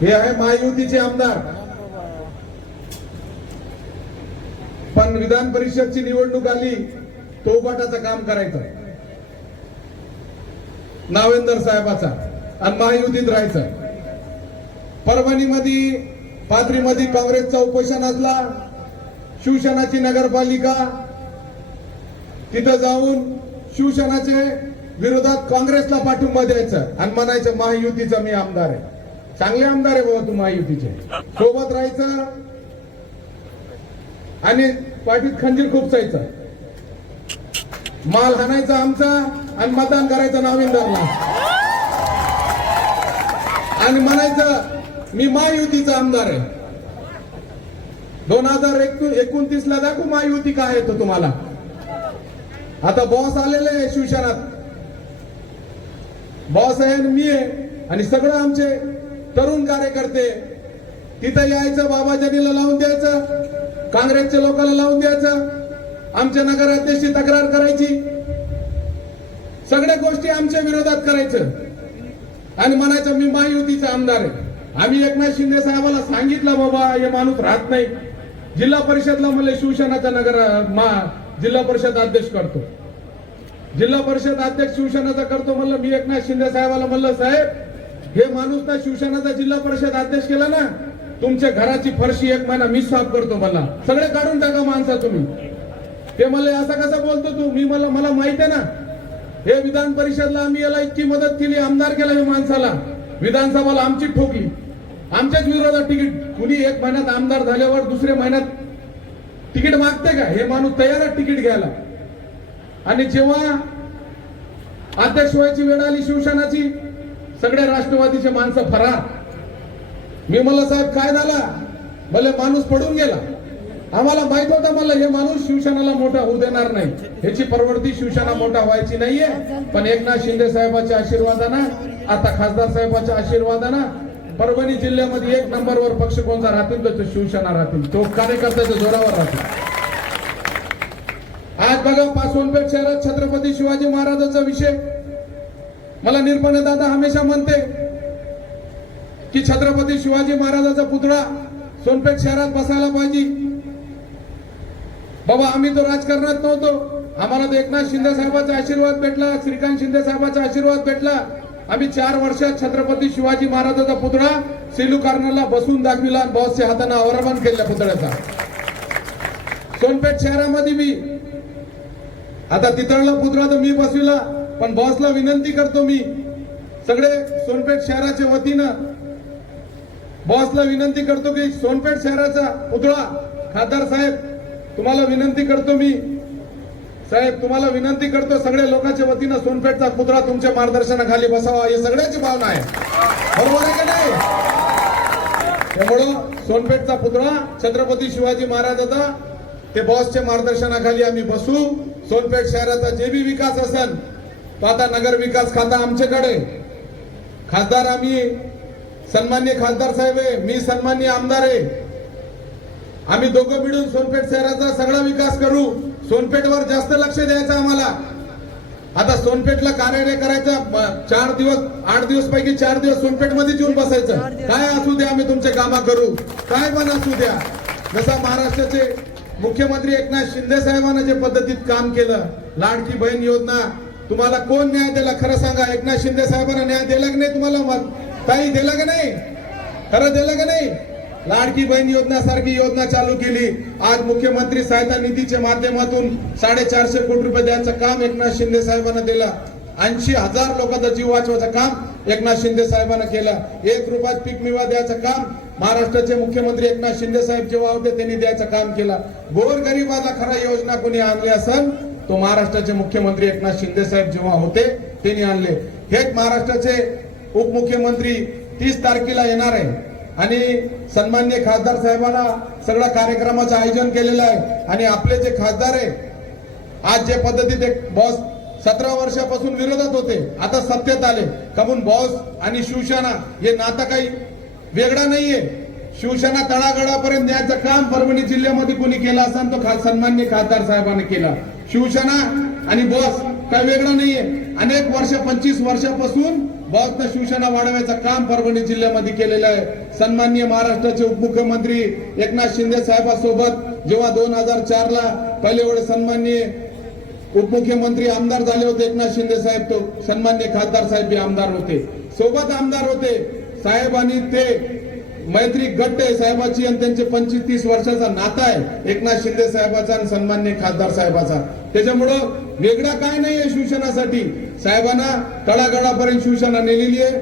हे आहे महायुतीचे आमदार. पण विधान परिषदची निवडणूक आली तो उबाटाचं काम करायचं, नावेंदर साहेबाचा, आणि महायुतीत राहायचं. परभणीमध्ये पाथरीमध्ये काँग्रेसचा उपोषण असला, शिवसेनाची नगरपालिका, तिथं जाऊन शिवसेनाचे विरोधात काँग्रेसला पाठिंबा द्यायचं आणि म्हणायचं महायुतीचा मी आमदार आहे. चांगले आमदार आहे बाबा तू महायुतीचे, सोबत राहायचं आणि पाठीत खंजीर खुपसायचं, माल हाणायचा आमचा आणि मतदान करायचं नाविंदरला आणि म्हणायचं मी महायुतीचा आमदार आहे. 2029 ला दाखवू महायुती काय येतो तुम्हाला. आता बॉस आलेले आहे शिवसेनात, बॉस आहे आणि मी आहे आणि सगळं आमचे तरुण कार्यकर्ते तिथं यायचं, बाबाजानीला लावून द्यायचं, काँग्रेसच्या लोकांना लावून द्यायचं, आमच्या नगराध्यक्षाची तक्रार करायची, सगळ्या गोष्टी आमच्या विरोधात करायचं आणि म्हणायचं मी महायुतीचा आमदार आहे. आम्ही एकनाथ शिंदे साहेबाला सांगितलं बाबा हे माणूस राहत नाही, जिल्हा परिषदला म्हणले शिवसेनाचा जिल्हा परिषद अध्यक्ष करतो, जिल्हा परिषद अध्यक्ष शिवसेनाचा करतो म्हणलं. मी एकनाथ शिंदे साहेबाला म्हणलं साहेब हे माणूस ना शिवसेनाचा जिल्हा परिषद अध्यक्ष केला ना, तुमच्या घराची फरशी 1 महिना मी साफ करतो मला, सगळे काढून टाका माणसा तुम्ही. ते म्हणले असं कसं बोलतो तू. मी मला माहित आहे ना, हे विधान परिषदला आम्ही याला इतकी मदत केली, आमदार केला हे माणसाला, विधानसभाला आमची ठोकली, आमच्याच विरोधात तिकीट. कुणी 1 महिन्यात आमदार झाल्यावर दुसऱ्या महिन्यात तिकीट मागते का. हे माणूस तयार आहे तिकीट घ्यायला. आणि जेव्हा अध्यक्ष व्हायची वेळ आली शिवसेनाची, सगळ्या राष्ट्रवादीचे माणसं फरार. मी म्हणलं साहेब काय झाला, भले माणूस पडून गेला, आम्हाला माहित होतं म्हणलं हे माणूस शिवसेनेला मोठा होऊ देणार नाही, ह्याची परवडती शिवसेना मोठा व्हायची नाहीये. पण एकनाथ शिंदे साहेबांच्या आशीर्वादानं, आता खासदार साहेबांच्या आशीर्वादानं परभणी जिल्ह्यामध्ये 1 नंबरवर पक्ष कोणता राहतील तर शिवसेना राहतील, तो कार्यकर्त्याच्या जोरावर राहतील. आज बघा सोनपेठ शहरात छत्रपती शिवाजी महाराजांचा विषय, मला निरपणे दादा हमेशा म्हणते की छत्रपती शिवाजी महाराजांचा पुतळा सोनपेठ शहरात बसायला पाहिजे. बाबा आम्ही तो राजकारणात नव्हतो, आम्हाला तो एकनाथ शिंदे साहेबांचा आशीर्वाद भेटला, श्रीकांत शिंदे साहेबांचा आशीर्वाद भेटला. आम्ही 4 वर्षात छत्रपती शिवाजी महाराजांचा पुतळा सेलू कार्नरला बसून दाखविला आणि बॉसच्या हाताने अवरमान केला पुतळ्याचा. सोनपेठ शहरामध्ये मी आता तिथला पुतळा तर मी बसविला, पण बॉसला विनंती करतो, मी सगळे सोनपेठ शहराच्या वतीनं बॉसला विनंती करतो की सोनपेठ शहराचा पुतळा, खासदार साहेब तुम्हाला विनंती करतो, मी साहेब तुम्हाला विनंती करतो, सगळ्या लोकांच्या वतीनं सोनपेठचा पुतळा तुमच्या मार्गदर्शनाखाली बसावा, ही सगळ्याची भावना आहे. बरोबर आहे का नाही. त्यामुळं सोनपेठचा पुतळा छत्रपती शिवाजी महाराजांचा ते बॉसच्या मार्गदर्शनाखाली आम्ही बसू. सोनपेठ शहराचा जे बी विकास असेल तो आता नगर विकास खाता आमच्याकडे, खासदार आम्ही सन्मान्य खासदार साहेब आहे, मी सन्मान्य आमदार आहे, आम्ही दोघं मिळून सोनपेठ शहराचा सगळा विकास करू. सोनपेठवर जास्त लक्ष द्यायचं आम्हाला. आता सोनपेठला कार्यालय करायचं, 4 दिवस 8 दिवस पैकी 4 दिवस सोनपेठ मध्ये येऊन बसायचं. काय असू द्या आम्ही तुमचे काम करू, काय पण असू द्या. जसा महाराष्ट्राचे मुख्यमंत्री एकनाथ शिंदे साहेबांना जे पद्धतीत काम केलं, लाडकी बहीण योजना, तुम्हाला कोण न्याय दिला खरं सांगा. एकनाथ शिंदे साहेबांना न्याय दिला की नाही तुम्हाला, काही दिला का नाही, खरं दिलं का नाही. लाडकी बहीण योजना सारखी योजना चालू केली. आज मुख्यमंत्री सहायता निधीच्या माध्यमातून 450 कोटी रुपये द्यायचं काम एकनाथ शिंदे साहेबांना दिलं. 80,000 लोकांचा जीव वाचवायचं काम एकनाथ शिंदे साहेबांना केलं. 1 रुपयात पीक विमा द्यायचं काम महाराष्ट्राचे मुख्यमंत्री एकनाथ शिंदे साहेब जेव्हा होते त्यांनी द्यायचं काम केलं. गोरगरिबाला खरा योजना कोणी आणली असेल तो महाराष्ट्राचे मुख्यमंत्री एकनाथ शिंदे साहेब जेव्हा होते त्यांनी आणले. हेच महाराष्ट्राचे उपमुख्यमंत्री 30 तारखेला येणार आहे आणि सन्मान्य खासदार साहेबांना सगळ्या कार्यक्रमाचं आयोजन केलेलं आहे. आणि आपले जे खासदार आहे आज जे पद्धतीत एक बॉस 17 वर्षापासून विरोधात होते, आता सत्तेत आले, काहून बॉस आणि शिवसेना हे नातं काही वेगळा नाहीये. शिवसेना तळागाळापर्यंत न्यायचं काम परभणी जिल्ह्यामध्ये कोणी केलं असेल तो सन्मान्य खासदार साहेबांनी केला. शिवसेना आणि बॉस काय वेगळं नाहीये. अनेक वर्ष 25 वर्षापासून बॉसनं शिवसेना वाढवायचं काम परभणी जिल्ह्यामध्ये केलेलं आहे. सन्माननीय महाराष्ट्राचे उपमुख्यमंत्री एकनाथ शिंदे साहेबांसोबत जेव्हा 2004 ला पहिले वेळ सन्माननीय उपमुख्यमंत्री आमदार झाले होते एकनाथ शिंदे साहेब, तो सन्माननीय खासदार साहेब बी आमदार होते, सोबत आमदार होते साहेबांनी. ते मैत्री गट आहे साहेबाची आणि त्यांचे 25-30 वर्षाचा नाता आहे एकनाथ शिंदे साहेबाचा आणि सन्माननीय खासदार साहेबाचा. त्याच्यामुळं वेगळा काय नाहीये शिवसेनासाठी. साहेबांना तळागाळापर्यंत शिवसेना नेलेली आहे.